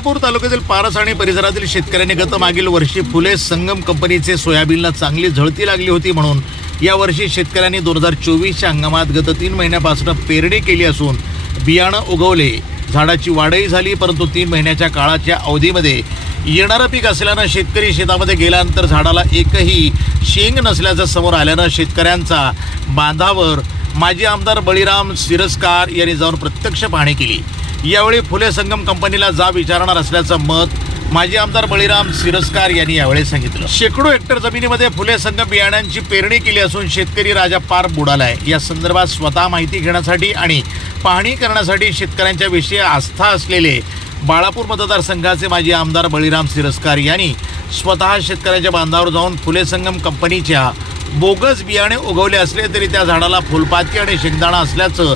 बाळापूर तालुक्यातील पारस आणि परिसरातील शेतकऱ्यांनी गत मागील वर्षी फुले संगम कंपनीचे सोयाबीनला चांगली झळती लागली होती, म्हणून यावर्षी शेतकऱ्यांनी 2024च्या हंगामात गत 3 महिन्यापासून पेरणी केली असून बियाणं उगवले, झाडाची वाढही झाली, परंतु 3 महिन्याच्या काळाच्या अवधीमध्ये येणारं पीक असल्यानं शेतकरी शेतामध्ये गेल्यानंतर झाडाला एकही शेंग नसल्याचं समोर आल्यानं शेतकऱ्यांचा बांधावर माजी आमदार बळीराम सिरस्कार यांनी जाऊन प्रत्यक्ष पाहणी केली। यावेळी फुले संगम कंपनीला जाब विचारणार असल्याचं मत माजी आमदार बळीराम सिरस्कार यांनी यावेळी सांगितलं। शेकडो हेक्टर जमिनीमध्ये फुले संगम बियाण्यांची पेरणी केली असून शेतकरी राजा पार बुडालाय। या संदर्भात स्वतः माहिती घेण्यासाठी आणि पाहणी करण्यासाठी शेतकऱ्यांच्या विषयी आस्था असलेले बाळापूर मतदारसंघाचे माजी आमदार बळीराम सिरस्कार यांनी स्वतः शेतकऱ्यांच्या बांधावर जाऊन फुले संगम कंपनीच्या बोगस बियाणे उगवले असले तरी त्या झाडाला फुलपाती आणि शेंगदाणा असल्याचं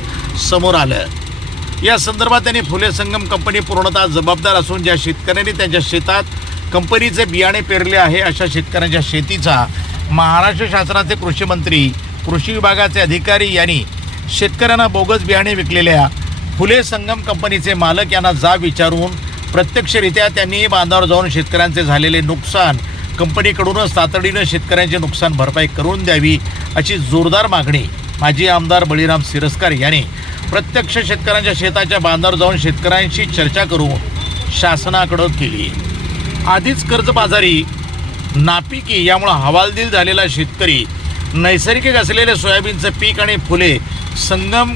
समोर आलं। या संदर्भात त्यांनी फुले संगम कंपनी पूर्णतः जबाबदार असून ज्या शेतकऱ्यांनी त्यांच्या शेतात कंपनीचे बियाणे पेरले आहे अशा शेतकऱ्यांच्या शेतीचा महाराष्ट्र शासनाचे कृषी मंत्री, कृषी विभागाचे अधिकारी यांनी शेतकऱ्यांना बोगस बियाणे विकलेल्या फुले संगम कंपनीचे मालक यांना जाब विचारून प्रत्यक्षरित्या त्यांनी बांधावर जाऊन शेतकऱ्यांचे झालेले नुकसान कंपनीकडूनच तातडीनं शेतकऱ्यांचे नुकसान भरपाई करून द्यावी अशी जोरदार मागणी माजी आमदार बळीराम सिरस्कार यांनी प्रत्यक्ष शेतकऱ्यांच्या शेताच्या बांधावर जाऊन शेतकऱ्यांशी चर्चा करून शासनाकडे केली। आधीच कर्जबाजारी, नापिकी यामुळे हवालदिल झालेला शेतकरी नैसर्गिक असलेले सोयाबीनचं पीक आणि फुले संगम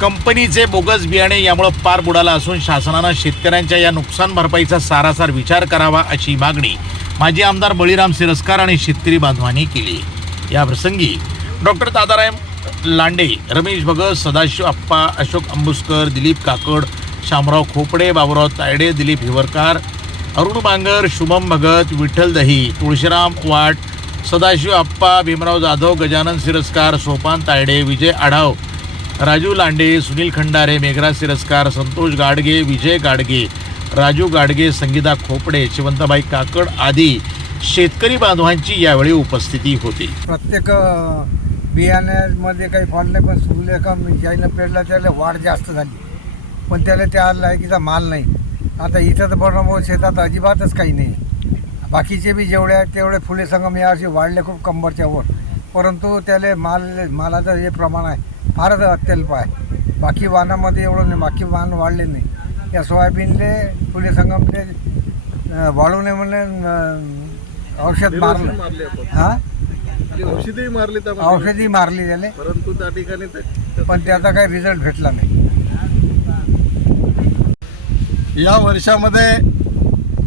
कंपनीचे बोगस बियाणे यामुळे पार बुडाला असून शासनानं शेतकऱ्यांच्या या नुकसान भरपाईचा सारासार विचार करावा अशी मागणी माजी आमदार बळीराम सिरस्कार आणि शेतकरी बांधवांनी केली। या प्रसंगी डॉक्टर दादाराम लांडे, रमेश भगत, सदाशिव आप्पा, अशोक अंबुस्कर, दिलीप काकड, शामराव खोपडे, बाबुराव तायडे, दिलीप हिवरकार, अरुण बांगर, शुभम भगत, विठ्ठल दही, तुळशीराम वाट, सदाशिव आप्पा, भीमराव जाधव, गजानन सिरस्कार, सोपान तायडे, विजय आढाव, राजू लांडे, सुनील खंडारे, मेघराज सिरस्कार, संतोष गाडगे, विजय गाडगे, राजू गाडगे, संगीता खोपडे, शिवंतबाई काकड आदी शेतकरी बांधवांची यावेळी उपस्थिती होती। प्रत्येक बियाण्यामध्ये काही फॉल्ट नाही, पण सूर्यका ज्यानं पेरला त्याला वाढ जास्त झाली, पण त्याला त्या लायकीचा माल नाही। आता इथं तर बरोबर शेतात अजिबातच काही नाही। बाकीचे बी जेवढे आहेत तेवढे फुले संगम यावर्षी वाढले खूप कंबरच्या वर, परंतु त्याला मालाचं जे प्रमाण आहे फारच अत्यल्प आहे। बाकी वाहनामध्ये एवढं नाही, बाकी वाहन वाढले नाही। या सोयाबीनले फुले संगमने वाढू नये म्हणून औषध मारलं, हां औषधी मारली त्याने, परंतु त्या ठिकाणी पण त्याचा काही रिझल्ट भेटला नाही। या वर्षामध्ये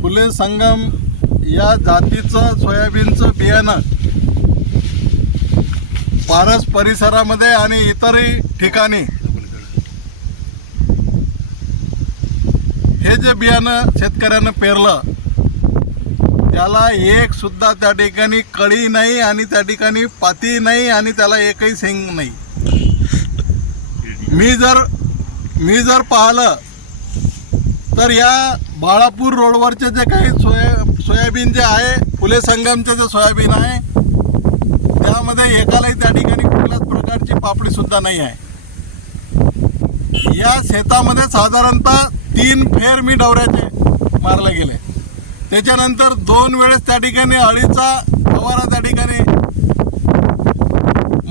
फुले संगम या जातीचं सोयाबीनचं बियाणं पारस परिसरामध्ये आणि इतरही ठिकाणी हे जे बियाणं शेतकऱ्यानं पेरलं त्याला एक सुद्धा त्या ठिकाणी कळी नाही आणि त्या ठिकाणी पाती नाही आणि त्याला एकही शेंग नाही। मी जर पाहिलं तर या बाळापूर रोडवरचे जे काही सोयाबीन जे आहे, फुले संगमचे जे सोयाबीन आहे त्यामध्ये एकालाही त्या ठिकाणी कुठल्याच प्रकारची पापडी सुद्धा नाही आहे। या शेतामध्ये साधारणतः 3 फेर मी डवऱ्याचे मारले गेले, त्याच्यानंतर 2 वेळेस त्या ठिकाणी अळीचा फवारा त्या ठिकाणी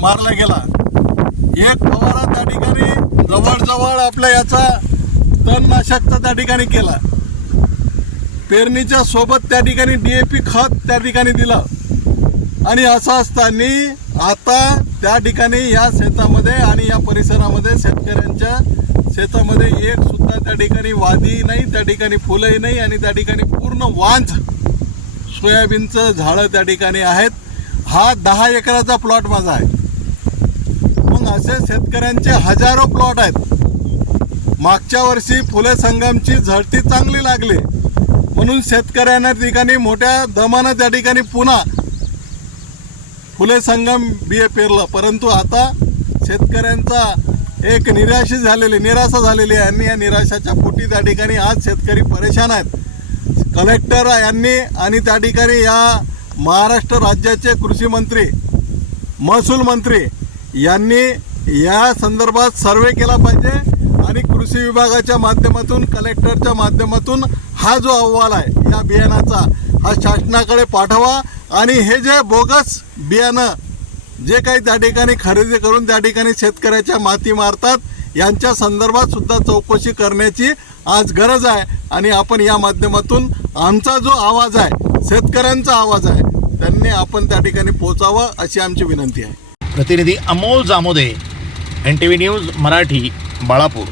मारला गेला। एक फवारा त्या ठिकाणी जवळजवळ आपल्या याचा तणनाशकचा त्या ठिकाणी केला। पेरणीच्या सोबत त्या ठिकाणी DAP खत त्या ठिकाणी दिलं आणि असं असताना आता त्या ठिकाणी या शेतामध्ये आणि या परिसरामध्ये शेतकऱ्यांच्या शेतामध्ये एक सुद्धा त्या ठिकाणी वादी नाही, त्या ठिकाणी फुलंही नाही आणि त्या ठिकाणी पूर्ण वांझ सोयाबीनचं झाडं त्या ठिकाणी आहेत। हा 10 एकराचा प्लॉट माझा आहे। मग असे शेतकऱ्यांचे हजारो प्लॉट आहेत। मागच्या वर्षी फुले संगमची झळती चांगली लागली म्हणून शेतकऱ्यांना ठिकाणी मोठ्या दमानं त्या ठिकाणी पुन्हा फुले संगम बिये पेरलं, परंतु आता शेतकऱ्यांचा एक निराशा झालेली आहे आणि या निराशाच्या पोटी त्या ठिकाणी आज शेतकरी परेशान आहेत। कलेक्टर यांनी आणि त्या ठिकाणी या महाराष्ट्र राज्याचे कृषी मंत्री, महसूल मंत्री यांनी या संदर्भात सर्वे केला पाहिजे आणि कृषी विभागाच्या माध्यमातून कलेक्टरच्या माध्यमातून हा जो अहवाल आहे या बियाणाचा हा शासनाकडे पाठवा आणि हे जे बोगस बियाणं जे काही त्या ठिकाणी खरेदी करून त्या ठिकाणी शेतकऱ्याच्या माती मारतात यांच्या संदर्भात सुद्धा चौकशी करण्याची आज गरज आहे आणि आपण या माध्यमातून आमचा जो आवाज आहे शेतकऱ्यांचा आवाज आहे त्यांनी आपण त्या ठिकाणी पोहोचावं अशी आमची विनंती आहे. प्रतिनिधी अमोल जामोदे, NTV न्यूज मराठी, बाळापूर.